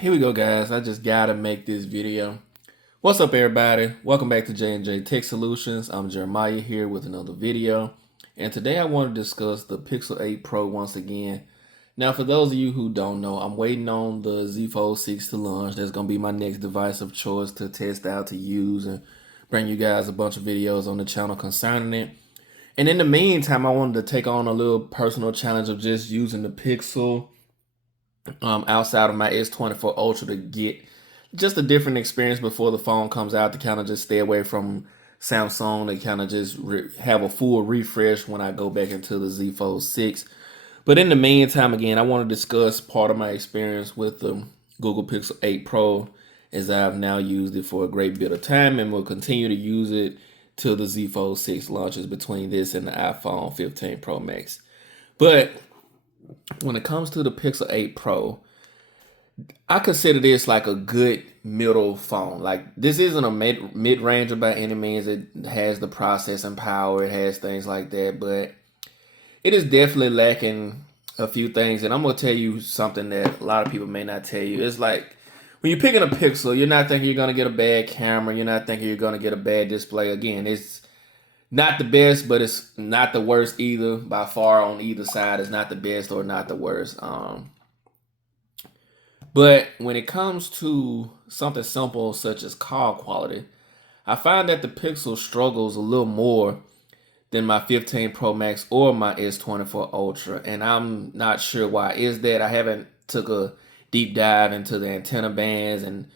Here we go, guys. I just gotta make this video. What's up, everybody? Welcome back to J&J Tech Solutions. I'm Jeremiah here with another video. And today I want to discuss the Pixel 8 Pro once again. Now, for those of you who don't know, I'm waiting on the Z Fold 6 to launch. That's going to be my next device of choice to test out, to use, and bring you guys a bunch of videos on the channel concerning it. And in the meantime, I wanted to take on a little personal challenge of just using the Pixel outside of my S24 Ultra to get just a different experience before the phone comes out, to kind of just stay away from Samsung, to kind of just have a full refresh when I go back into the Z Fold 6. But in the meantime, again, I want to discuss part of my experience with the Google Pixel 8 Pro, as I've now used it for a great bit of time and will continue to use it till the Z Fold 6 launches between this and the iPhone 15 Pro Max. But when it comes to the Pixel 8 Pro, I consider this like a good middle phone. Like, this isn't a mid-ranger by any means. It has the processing power, it has things like that, but it is definitely lacking a few things. And I'm gonna tell you something that a lot of people may not tell you. It's like, when you're picking a Pixel, you're not thinking you're gonna get a bad camera, you're not thinking you're gonna get a bad display. Again, it's not the best, but it's not the worst either. By far, on either side, it's not the best or not the worst. But when it comes to something simple such as call quality, I find that the Pixel struggles a little more than my 15 Pro Max or my S24 Ultra, and I'm not sure why is that. I haven't took a deep dive into the antenna bands and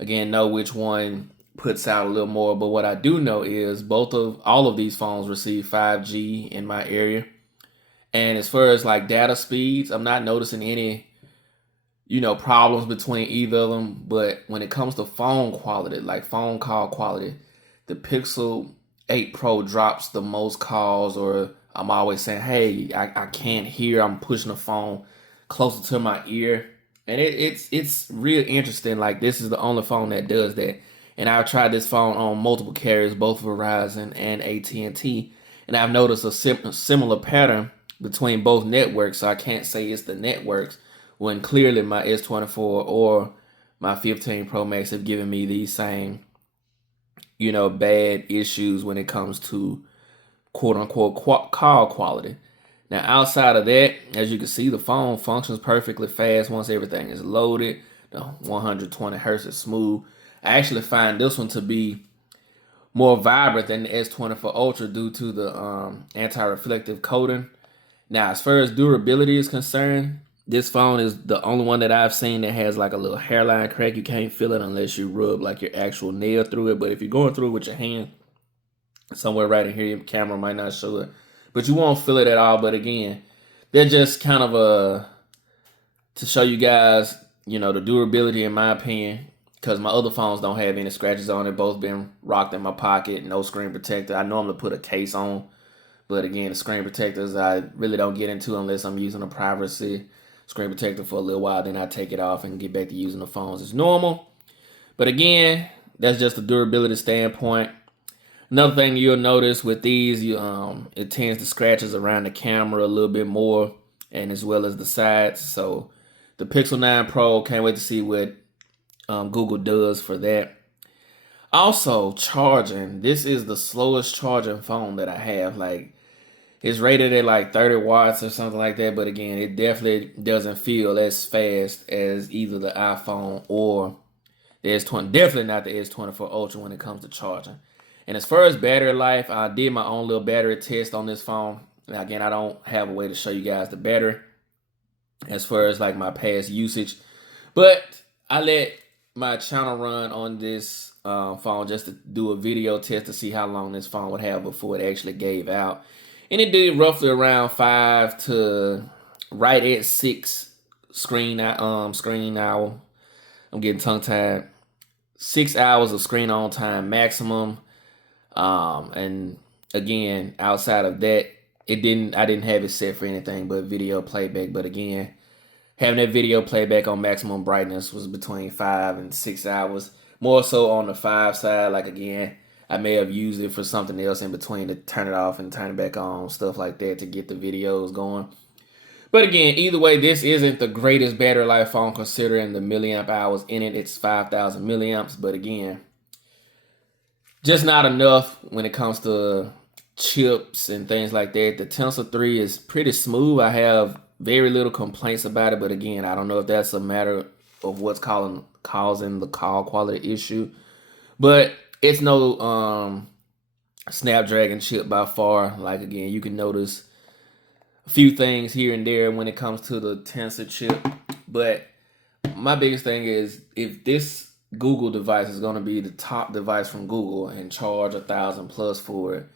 again know which one puts out a little more, but what I do know is all of these phones receive 5G in my area. And as far as like data speeds, I'm not noticing any problems between either of them. But when it comes to phone quality, like phone call quality, the Pixel 8 Pro drops the most calls, or I'm always saying, hey, I can't hear, I'm pushing the phone closer to my ear. And it's real interesting. Like, this is the only phone that does that. And I've tried this phone on multiple carriers, both Verizon and AT&T, and I've noticed a similar pattern between both networks. So I can't say it's the networks, when clearly my S24 or my 15 Pro Max have given me these same, bad issues when it comes to quote unquote call quality. Now, outside of that, as you can see, the phone functions perfectly fast once everything is loaded. The 120 hertz is smooth. I actually find this one to be more vibrant than the S24 Ultra due to the anti-reflective coating. Now, as far as durability is concerned, this phone is the only one that I've seen that has like a little hairline crack. You can't feel it unless you rub like your actual nail through it. But if you're going through it with your hand, somewhere right in here, your camera might not show it, but you won't feel it at all. But again, they're just kind of to show you guys, the durability in my opinion, because my other phones don't have any scratches on it. Both been rocked in my pocket, no screen protector. I normally put a case on, but again, the screen protectors I really don't get into unless I'm using a privacy screen protector for a little while. Then I take it off and get back to using the phones as normal. But again, that's just a durability standpoint. Another thing you'll notice with these, it tends to scratches around the camera a little bit more, and as well as the sides. So the Pixel 9 Pro, can't wait to see what Google does for that. Also, charging. This is the slowest charging phone that I have. Like, it's rated at like 30 watts or something like that. But again, it definitely doesn't feel as fast as either the iPhone or the S20. Definitely not the S24 Ultra when it comes to charging. And as far as battery life, I did my own little battery test on this phone. Now, again, I don't have a way to show you guys the battery as far as like my past usage. But I let my channel run on this phone just to do a video test to see how long this phone would have before it actually gave out. And it did roughly around 5 to right at 6 screen hour. I'm getting tongue tied. 6 hours of screen on time maximum. And again, outside of that, I didn't have it set for anything but video playback. But again, having that video playback on maximum brightness was between 5 and 6 hours. More so on the 5 side. Like, again, I may have used it for something else in between to turn it off and turn it back on, stuff like that, to get the videos going. But again, either way, this isn't the greatest battery life phone considering the milliamp hours in it. It's 5,000 milliamps. But again, just not enough when it comes to chips and things like that. The Tensor 3 is pretty smooth. I have very little complaints about it. But again, I don't know if that's a matter of what's causing the call quality issue. But it's no Snapdragon chip by far. Like, again, you can notice a few things here and there when it comes to the Tensor chip. But my biggest thing is, if this Google device is going to be the top device from Google and charge $1,000+ for it,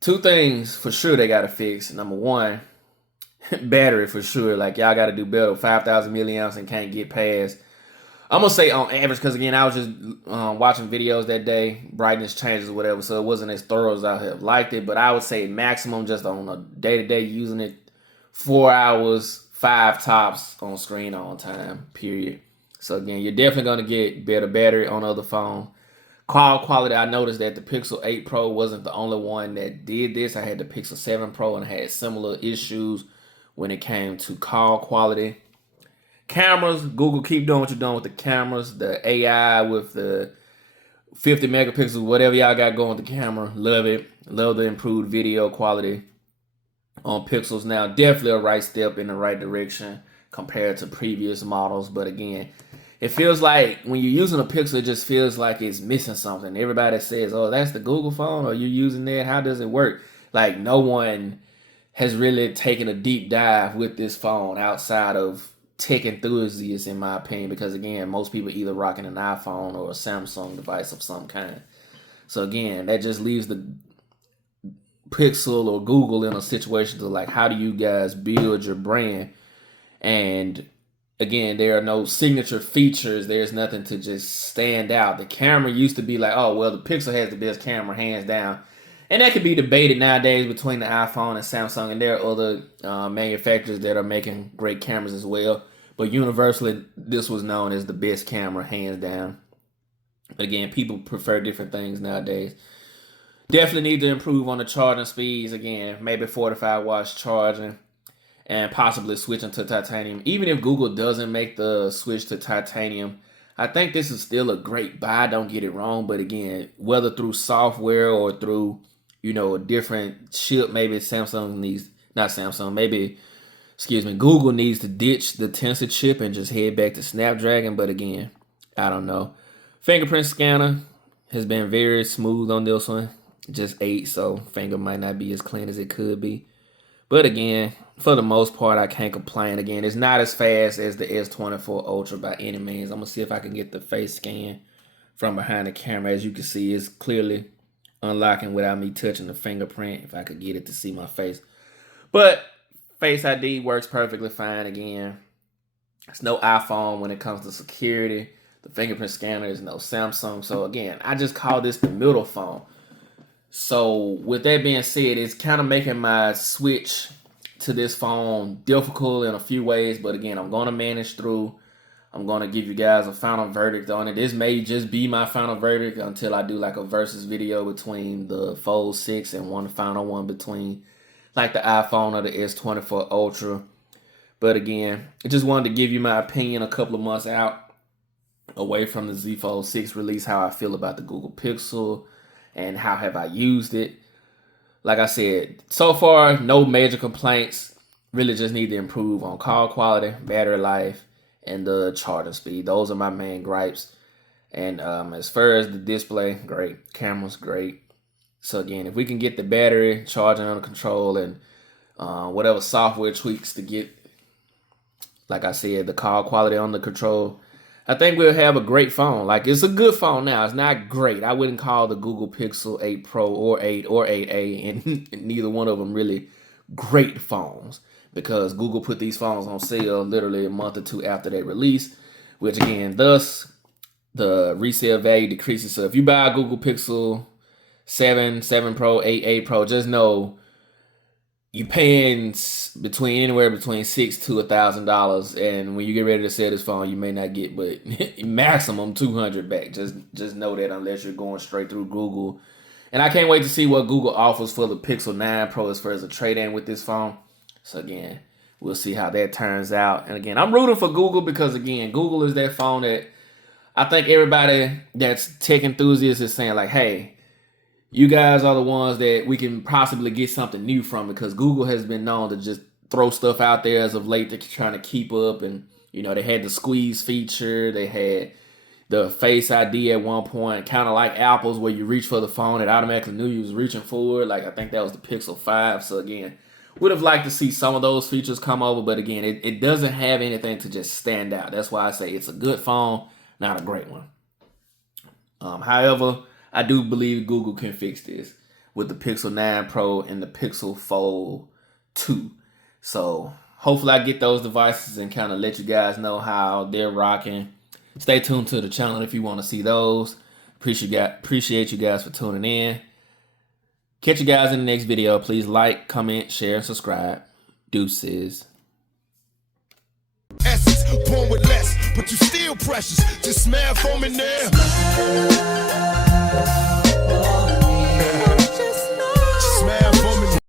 two things for sure they got to fix. Number one, battery for sure. Like, y'all got to do better. 5,000 milliamps and can't get past. I'm going to say on average, because again, I was just watching videos that day, brightness changes or whatever, so it wasn't as thorough as I have liked it, but I would say maximum just on a day-to-day using it, 4 hours, 5 tops on screen on time, period. So again, you're definitely going to get better battery on other phones. Call quality, I noticed that the Pixel 8 Pro wasn't the only one that did this. I had the Pixel 7 Pro and I had similar issues when it came to call quality. Cameras, Google, keep doing what you're doing with the cameras. The AI with the 50 megapixels, whatever y'all got going with the camera, love it. Love the improved video quality on Pixels now. Definitely a right step in the right direction compared to previous models. But again, it feels like when you're using a Pixel, it just feels like it's missing something. Everybody says, oh, that's the Google phone, or you're using that. How does it work? Like, no one has really taken a deep dive with this phone outside of tech enthusiasts, in my opinion, because again, most people either rocking an iPhone or a Samsung device of some kind. So again, that just leaves the Pixel or Google in a situation to, like, how do you guys build your brand? And again, there are no signature features. There's nothing to just stand out. The camera used to be like, oh, well, the Pixel has the best camera, hands down. And that could be debated nowadays between the iPhone and Samsung, and there are other manufacturers that are making great cameras as well. But universally, this was known as the best camera, hands down. But again, people prefer different things nowadays. Definitely need to improve on the charging speeds. Again, maybe 45 watts charging and possibly switching to titanium. Even if Google doesn't make the switch to titanium, I think this is still a great buy. Don't get it wrong. But again, whether through software or through, a different chip, maybe Google needs to ditch the Tensor chip and just head back to Snapdragon. But again, I don't know. Fingerprint scanner has been very smooth on this one. Just 8, so finger might not be as clean as it could be. But again, for the most part, I can't complain. Again, it's not as fast as the S24 Ultra by any means. I'm going to see if I can get the face scan from behind the camera. As you can see, it's clearly unlocking without me touching the fingerprint, if I could get it to see my face. But Face ID works perfectly fine. Again, it's no iPhone when it comes to security. The fingerprint scanner is no Samsung. So again, I just call this the middle phone. So with that being said, it's kind of making my switch to this phone difficult in a few ways. But again, I'm going to manage through. I'm going to give you guys a final verdict on it. This may just be my final verdict until I do like a versus video between the Fold 6 and one final one between like the iPhone or the S24 Ultra. But again, I just wanted to give you my opinion a couple of months out away from the Z Fold 6 release, how I feel about the Google Pixel and how have I used it. Like I said, so far, no major complaints. Really just need to improve on call quality, battery life, and the charging speed. Those are my main gripes. And as far as the display, great. Camera's great. So again, if we can get the battery charging under control and whatever software tweaks to get, like I said, the call quality under control, I think we'll have a great phone. Like, it's a good phone now. It's not great. I wouldn't call the Google Pixel 8 Pro or 8 or 8A, and neither one of them really great phones, because Google put these phones on sale literally a month or two after they release, which again, thus the resale value decreases. So if you buy a Google Pixel 7, 7 Pro, 8 Pro, just know you're paying anywhere between $600 to $1,000, and when you get ready to sell this phone, you may not get but maximum $200 back. Just know that, unless you're going straight through Google. And I can't wait to see what Google offers for the Pixel 9 Pro as far as a trade-in with this phone. So again, we'll see how that turns out. And again, I'm rooting for Google because, again, Google is that phone that I think everybody that's tech enthusiast is saying, like, hey, you guys are the ones that we can possibly get something new from, because Google has been known to just throw stuff out there as of late. They're trying to keep up. And, you know, they had the squeeze feature. They had the Face ID at one point, kind of like Apple's, where you reach for the phone, it automatically knew you was reaching for it. Like, I think that was the Pixel 5. So, again, would have liked to see some of those features come over. But, again, it doesn't have anything to just stand out. That's why I say it's a good phone, not a great one. However, I do believe Google can fix this with the Pixel 9 Pro and the Pixel Fold 2. So hopefully I get those devices and kind of let you guys know how they're rocking. Stay tuned to the channel if you want to see those. Appreciate you guys for tuning in. Catch you guys in the next video. Please like, comment, share, and subscribe. Deuces. Essence, born with less, but you still precious. Just smell foam in there.